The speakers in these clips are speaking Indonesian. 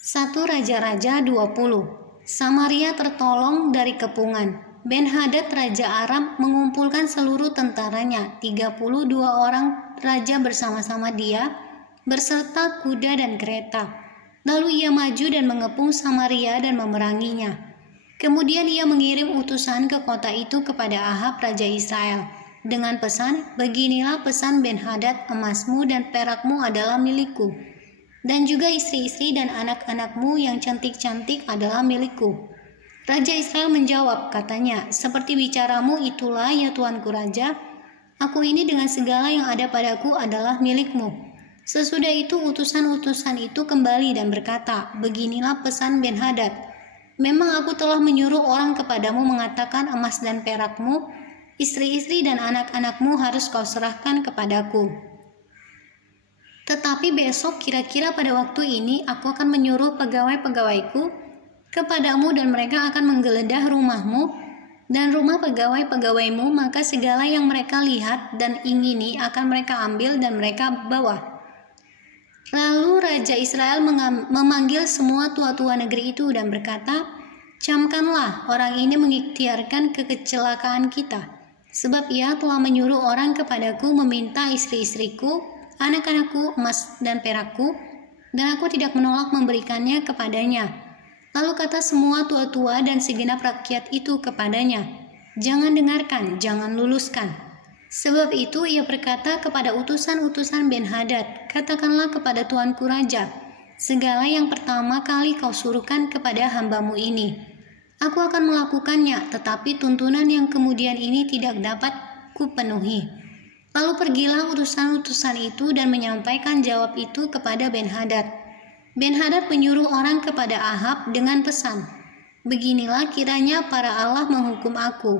1 Raja-Raja 20. Samaria tertolong dari kepungan. Ben-Hadad Raja Aram mengumpulkan seluruh tentaranya, 32 orang raja bersama-sama dia, berserta kuda dan kereta. Lalu ia maju dan mengepung Samaria dan memeranginya. Kemudian ia mengirim utusan ke kota itu kepada Ahab Raja Israel, dengan pesan, "Beginilah pesan Ben-Hadad, emasmu dan perakmu adalah milikku, dan juga istri-istri dan anak-anakmu yang cantik-cantik adalah milikku." Raja Israel menjawab, katanya, "Seperti bicaramu itulah ya tuanku raja, aku ini dengan segala yang ada padaku adalah milikmu." Sesudah itu utusan-utusan itu kembali dan berkata, "Beginilah pesan Ben-Hadad, memang aku telah menyuruh orang kepadamu mengatakan emas dan perakmu, istri-istri dan anak-anakmu harus kau serahkan kepadaku. Tetapi besok kira-kira pada waktu ini aku akan menyuruh pegawai-pegawaiku kepadamu dan mereka akan menggeledah rumahmu dan rumah pegawai-pegawaimu, maka segala yang mereka lihat dan ingini akan mereka ambil dan mereka bawa." Lalu Raja Israel memanggil semua tua-tua negeri itu dan berkata, "Camkanlah orang ini mengikhtiarkan kekecelakaan kita, sebab ia telah menyuruh orang kepadaku meminta istri-istriku, anak-anakku, emas dan perakku, dan aku tidak menolak memberikannya kepadanya." Lalu kata semua tua-tua dan segenap rakyat itu kepadanya, "Jangan dengarkan, jangan luluskan." Sebab itu ia berkata kepada utusan-utusan Ben-Hadad, "Katakanlah kepada tuanku raja, segala yang pertama kali kau suruhkan kepada hambamu ini, aku akan melakukannya, tetapi tuntunan yang kemudian ini tidak dapat kupenuhi." Lalu pergilah utusan-utusan itu dan menyampaikan jawab itu kepada Ben-Hadad. Ben-Hadad menyuruh orang kepada Ahab dengan pesan, "Beginilah kiranya para Allah menghukum aku,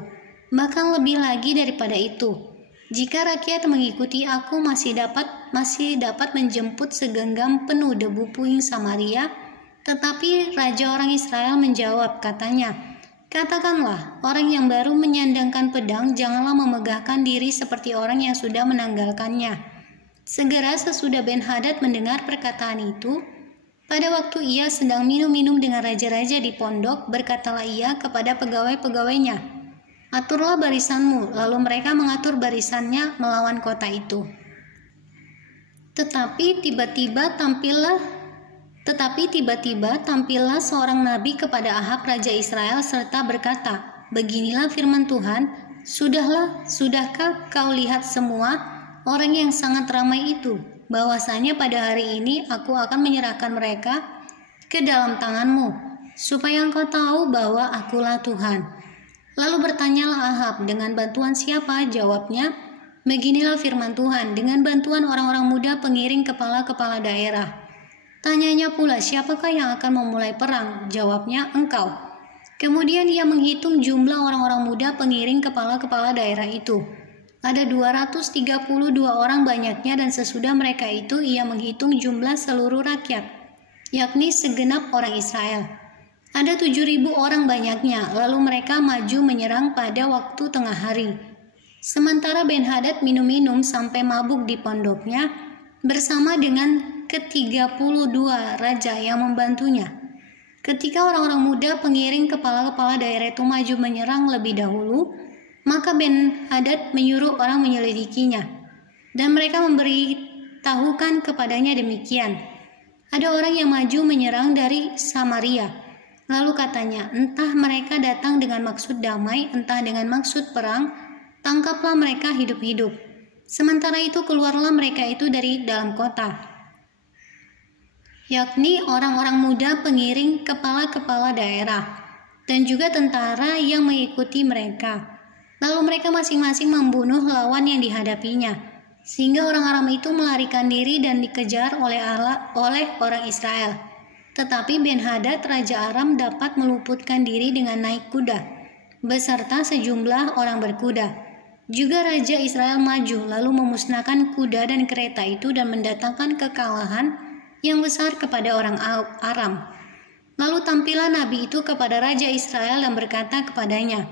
bahkan lebih lagi daripada itu. Jika rakyat mengikuti aku masih dapat menjemput segenggam penuh debu puing Samaria." Tetapi Raja orang Israel menjawab, katanya, "Katakanlah, orang yang baru menyandangkan pedang janganlah memegahkan diri seperti orang yang sudah menanggalkannya." Segera sesudah Ben-Hadad mendengar perkataan itu, pada waktu ia sedang minum-minum dengan raja-raja di pondok, berkatalah ia kepada pegawai-pegawainya, "Aturlah barisanmu." Lalu mereka mengatur barisannya melawan kota itu. Tetapi tiba-tiba tampillah seorang nabi kepada Ahab Raja Israel serta berkata, "Beginilah firman Tuhan, sudahkah kau lihat semua orang yang sangat ramai itu, bahwasanya pada hari ini aku akan menyerahkan mereka ke dalam tanganmu, supaya engkau tahu bahwa akulah Tuhan." Lalu bertanyalah Ahab, "Dengan bantuan siapa?" Jawabnya, "Beginilah firman Tuhan, dengan bantuan orang-orang muda pengiring kepala-kepala daerah." Tanyanya pula, "Siapakah yang akan memulai perang?" Jawabnya, "Engkau." Kemudian ia menghitung jumlah orang-orang muda pengiring kepala-kepala daerah itu. Ada 232 orang banyaknya, dan sesudah mereka itu ia menghitung jumlah seluruh rakyat, yakni segenap orang Israel. Ada 7.000 orang banyaknya, lalu mereka maju menyerang pada waktu tengah hari. Sementara Ben-Hadad minum-minum sampai mabuk di pondoknya bersama dengan ke-32 raja yang membantunya. Ketika orang-orang muda pengiring kepala-kepala daerah itu maju menyerang lebih dahulu, maka Ben-Hadad menyuruh orang menyelidikinya, dan mereka memberitahukan kepadanya demikian, "Ada orang yang maju menyerang dari Samaria." Lalu katanya, "Entah mereka datang dengan maksud damai, entah dengan maksud perang, tangkaplah mereka hidup-hidup." Sementara itu keluarlah mereka itu dari dalam kota, yakni orang-orang muda pengiring kepala-kepala daerah, dan juga tentara yang mengikuti mereka. Lalu mereka masing-masing membunuh lawan yang dihadapinya, sehingga orang Aram itu melarikan diri dan dikejar oleh orang Israel. Tetapi Ben-Hadad Raja Aram dapat meluputkan diri dengan naik kuda, beserta sejumlah orang berkuda. Juga Raja Israel maju, lalu memusnahkan kuda dan kereta itu dan mendatangkan kekalahan yang besar kepada orang Aram. Lalu tampillah nabi itu kepada Raja Israel dan berkata kepadanya,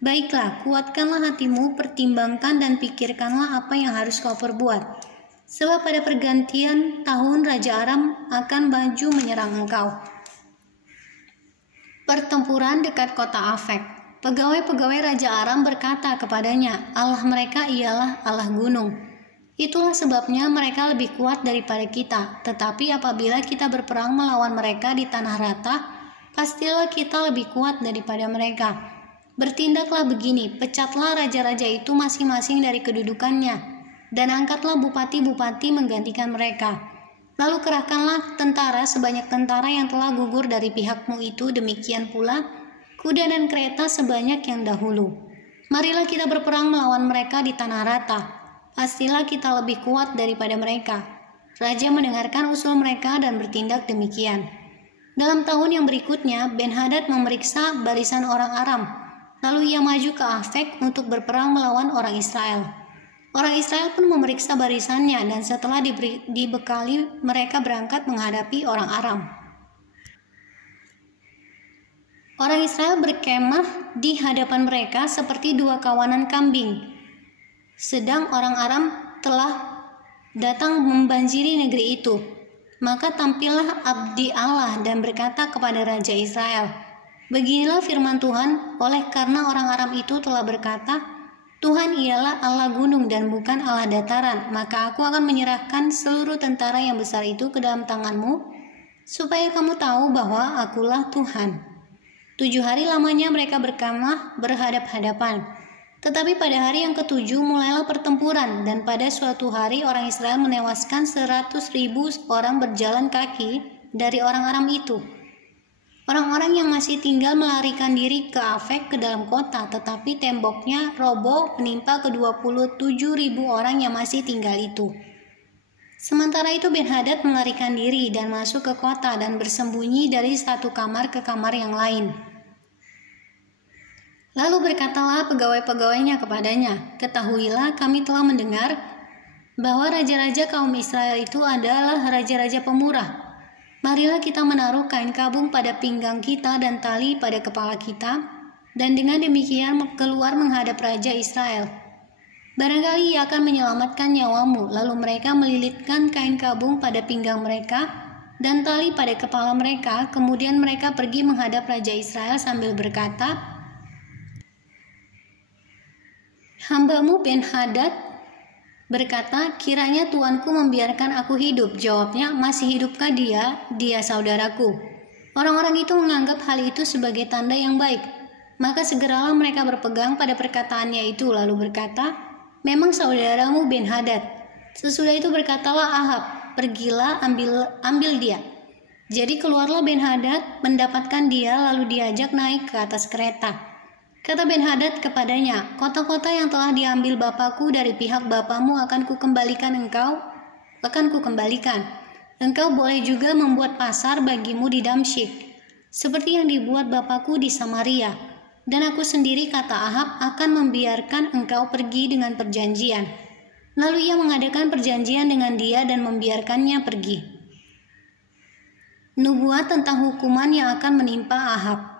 "Baiklah, kuatkanlah hatimu, pertimbangkan dan pikirkanlah apa yang harus kau perbuat. sebab pada pergantian tahun Raja Aram akan maju menyerang engkau. Pertempuran dekat kota Afek. Pegawai-pegawai Raja Aram berkata kepadanya, Allah mereka ialah Allah gunung. Itulah sebabnya mereka lebih kuat daripada kita. Tetapi apabila kita berperang melawan mereka di tanah rata, pastilah kita lebih kuat daripada mereka. Bertindaklah begini, pecatlah raja-raja itu masing-masing dari kedudukannya, dan angkatlah bupati-bupati menggantikan mereka. Lalu kerahkanlah tentara sebanyak tentara yang telah gugur dari pihakmu itu, demikian pula kuda dan kereta sebanyak yang dahulu. Marilah kita berperang melawan mereka di tanah rata. Pastilah kita lebih kuat daripada mereka. Raja mendengarkan usul mereka dan bertindak demikian. Dalam tahun yang berikutnya, Ben-Hadad memeriksa barisan orang Aram. Lalu ia maju ke Afek untuk berperang melawan orang Israel. Orang Israel pun memeriksa barisannya, dan setelah dibekali, mereka berangkat menghadapi orang Aram. Orang Israel berkemah di hadapan mereka seperti dua kawanan kambing. Sedang orang Aram telah datang membanjiri negeri itu. Maka tampillah abdi Allah dan berkata kepada Raja Israel, beginilah firman Tuhan, oleh karena orang Aram itu telah berkata, Tuhan ialah Allah gunung dan bukan Allah dataran, maka aku akan menyerahkan seluruh tentara yang besar itu ke dalam tanganmu, supaya kamu tahu bahwa akulah Tuhan. 7 hari lamanya mereka berkemah berhadap-hadapan. Tetapi pada hari yang ke-7 mulailah pertempuran, dan pada suatu hari orang Israel menewaskan 100.000 orang berjalan kaki dari orang Aram itu. Orang-orang yang masih tinggal melarikan diri ke Afek ke dalam kota, tetapi temboknya roboh menimpa ke-27.000 orang yang masih tinggal itu. Sementara itu Ben-Hadad melarikan diri dan masuk ke kota dan bersembunyi dari satu kamar ke kamar yang lain. Lalu berkatalah pegawai-pegawainya kepadanya, ketahuilah kami telah mendengar bahwa raja-raja kaum Israel itu adalah raja-raja pemurah. Marilah kita menaruh kain kabung pada pinggang kita dan tali pada kepala kita, dan dengan demikian keluar menghadap Raja Israel. Barangkali ia akan menyelamatkan nyawamu. Lalu mereka melilitkan kain kabung pada pinggang mereka dan tali pada kepala mereka. Kemudian mereka pergi menghadap Raja Israel sambil berkata, hambamu Ben-Hadad berkata, kiranya tuanku membiarkan aku hidup. Jawabnya, masih hidupkah dia? Dia saudaraku. Orang-orang itu menganggap hal itu sebagai tanda yang baik. Maka segeralah mereka berpegang pada perkataannya itu, lalu berkata, memang saudaramu Ben-Hadad. Sesudah itu berkatalah Ahab, pergilah ambil dia. Jadi keluarlah Ben-Hadad, mendapatkan dia, lalu diajak naik ke atas kereta. Kata Ben-Hadad kepadanya, kota-kota yang telah diambil bapakku dari pihak bapamu akan kukembalikan engkau. Engkau boleh juga membuat pasar bagimu di Damsyik, seperti yang dibuat bapakku di Samaria. Dan aku sendiri, kata Ahab, akan membiarkan engkau pergi dengan perjanjian. Lalu ia mengadakan perjanjian dengan dia dan membiarkannya pergi. Nubuat tentang hukuman yang akan menimpa Ahab.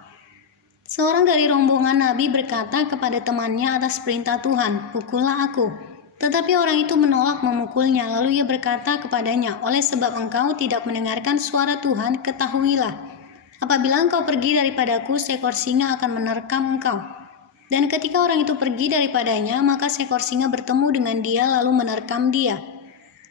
Seorang dari rombongan Nabi berkata kepada temannya atas perintah Tuhan, pukullah aku. Tetapi orang itu menolak memukulnya, lalu ia berkata kepadanya, oleh sebab engkau tidak mendengarkan suara Tuhan, ketahuilah, apabila engkau pergi daripadaku, seekor singa akan menerkam engkau. Dan ketika orang itu pergi daripadanya, maka seekor singa bertemu dengan dia lalu menerkam dia.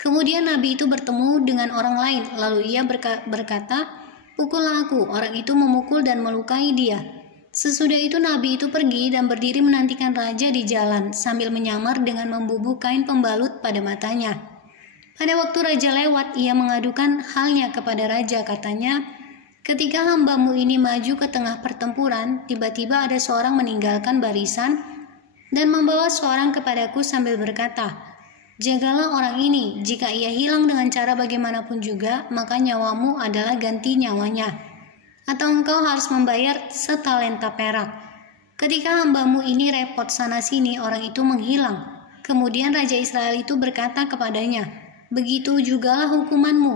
Kemudian Nabi itu bertemu dengan orang lain, lalu ia berkata, pukullah aku. Orang itu memukul dan melukai dia. Sesudah itu Nabi itu pergi dan berdiri menantikan raja di jalan, sambil menyamar dengan membubuh kain pembalut pada matanya. Pada waktu raja lewat, ia mengadukan halnya kepada raja, katanya, ketika hambamu ini maju ke tengah pertempuran, tiba-tiba ada seorang meninggalkan barisan dan membawa seorang kepadaku sambil berkata, jagalah orang ini, jika ia hilang dengan cara bagaimanapun juga, maka nyawamu adalah ganti nyawanya, atau engkau harus membayar setalenta perak. Ketika hambamu ini repot sana-sini, orang itu menghilang. Kemudian Raja Israel itu berkata kepadanya, begitu jugalah hukumanmu,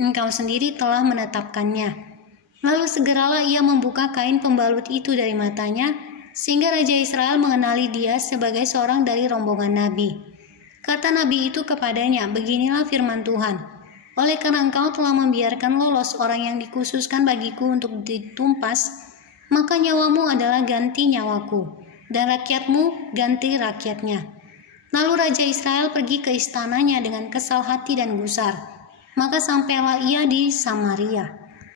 engkau sendiri telah menetapkannya. Lalu segeralah ia membuka kain pembalut itu dari matanya, sehingga Raja Israel mengenali dia sebagai seorang dari rombongan Nabi. Kata nabi itu kepadanya, beginilah firman Tuhan. Oleh karena engkau telah membiarkan lolos orang yang dikhususkan bagiku untuk ditumpas, maka nyawamu adalah ganti nyawaku, dan rakyatmu ganti rakyatnya. Lalu Raja Israel pergi ke istananya dengan kesal hati dan gusar. Maka sampailah ia di Samaria.